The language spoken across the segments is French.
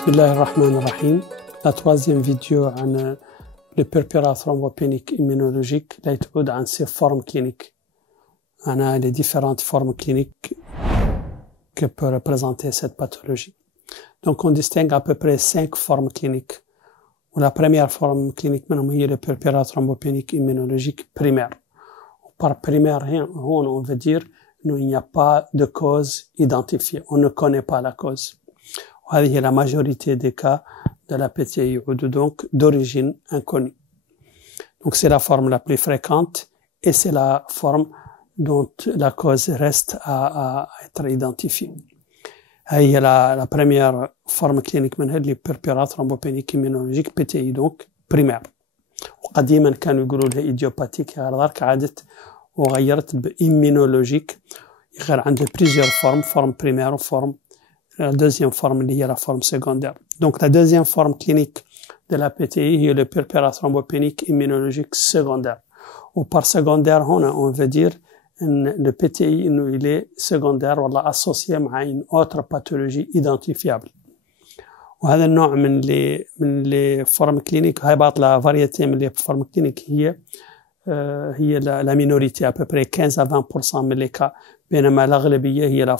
Bismillahirrahmanirrahim. La troisième vidéo عن le purpura thrombopénique immunologique là يتعود عن ses formes cliniques. عن les différentes formes cliniques que peut représenter cette pathologie. Donc on distingue à peu près 5 formes cliniques. La première forme clinique est le purpura thrombopénique immunologique primaire. Par primaire, on veut dire qu'il n'y a pas de cause identifiée. On ne connaît pas la cause. C'est la majorité des cas de la PTI, donc d'origine inconnue. Donc c'est la forme la plus fréquente et c'est la forme dont la cause reste à être identifiée. C'est la première forme clinique من هذه purpura thrombopénique immunologique PTI donc primaire. وقديما كانوا يقولوا لها idiopathique هذاك عادت وغيرت بimmunologique غير عنده plusieurs formes primaire ou forme la deuxième forme liée à la forme secondaire. Donc la deuxième forme clinique de la PTI est le purpura thrombopénique immunologique secondaire. Ou par secondaire, on veut dire le PTI il est secondaire ou associé à une autre pathologie identifiable. وهذا النوع من les formes cliniques هاي la variété من les formes cliniques هي la minorité à peu près 15 à 20% من les cas بينما الأغلبية هي la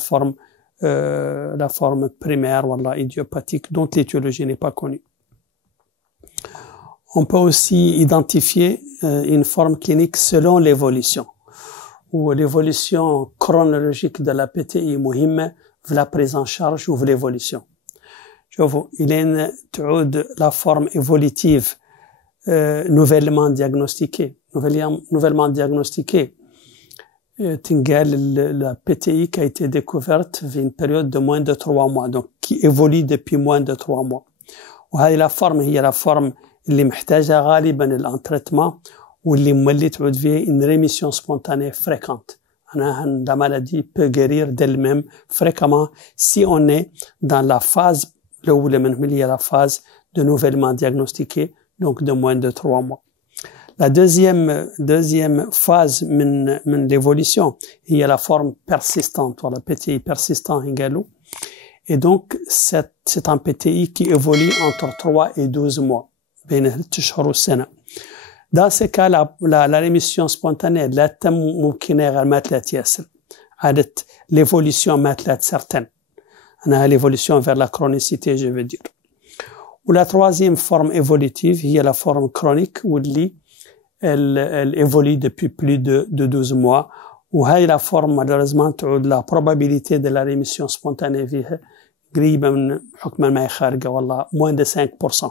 forme primaire ou idiopathique dont l'étiologie n'est pas connue. On peut aussi identifier une forme clinique selon l'évolution ou l'évolution chronologique de la PTI مهمة في la prise en charge ou l'évolution. شوفوا إلين تعود la forme évolutive nouvellement diagnostiquée la PTI qui a été découverte dans une période de moins de 3 mois, donc qui évolue depuis moins de 3 mois. وهذه la forme هي la forme اللي محتاجة غالبا traitement واللي مولي تعود فيها une rémission spontanée fréquente. La maladie peut guérir d'elle-même fréquemment si on est dans la phase الأولى منهم اللي هي la phase de nouvellement diagnostiquée, donc de moins de 3 mois. La deuxième phase من l'évolution هي la forme persistante, la PTI persistant هنقالوا. Et donc c'est un PTI qui évolue entre 3 et 12 mois بين 3 أشهر والسنة. Dans ces cas la rémission spontanée لا تتم ممكنة غير ما 3 ياسر. عادة l'évolution ما 3 certaine. أنا l'évolution vers la chronicité je veux dire. Ou la troisième forme évolutive هي la forme chronique واللي elle évolue depuis plus de 12 mois. وهي la forme malheureusement تعود la probabilité de la rémission spontanée فيها قريبة من حكم ما خارجة والله moins de 5%.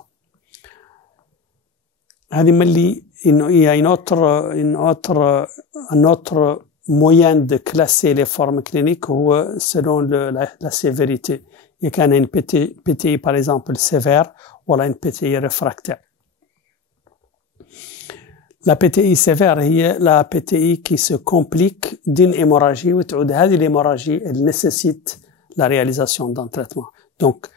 هذه ملي إنه il y a un autre moyen de classer les formes cliniques هو selon la sévérité. Il y a une PTI par exemple sévère ou une PTI réfractaire. La PTI sévère هي la PTI qui se complique d'une hémorragie وتعود هذه l'hémorragie elle nécessite la réalisation d'un traitement. Donc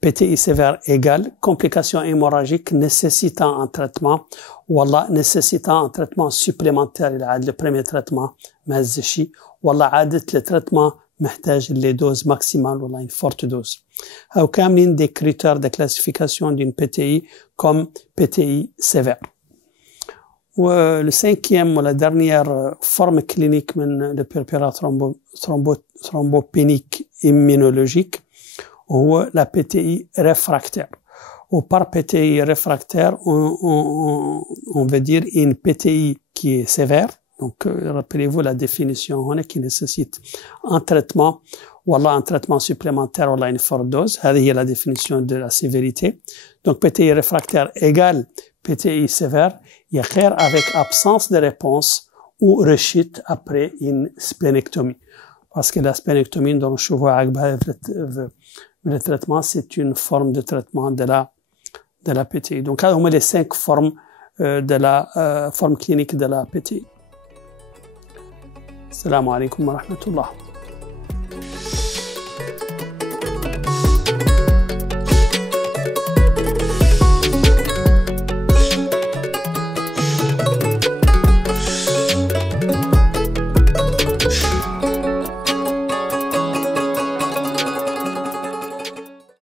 PTI sévère égale complication hémorragique nécessitant un traitement والله nécessitant un traitement supplémentaire le premier traitement ما زشي والله عادة le traitement محتاج les doses maximales ولا une forte dose. هاو كاملين des critères de classification d'une PTI comme PTI sévère. Le cinquième ou la dernière forme clinique de le purpura thrombopénique immunologique ou la PTI réfractaire. Ou par PTI réfractaire, on veut dire une PTI qui est sévère. Donc, rappelez-vous la définition qui nécessite un traitement ou un traitement supplémentaire ou une forte dose. C'est la définition de la sévérité. Donc, PTI réfractaire égale PTI sévère, il y a avec absence de réponse ou rechute après une splénectomie. Parce que la splénectomie dont je vois le traitement, c'est une forme de traitement de la PTI. Donc, là, on met les 5 formes de la forme clinique de la PTI. Assalamu alaikum wa rahmatullah.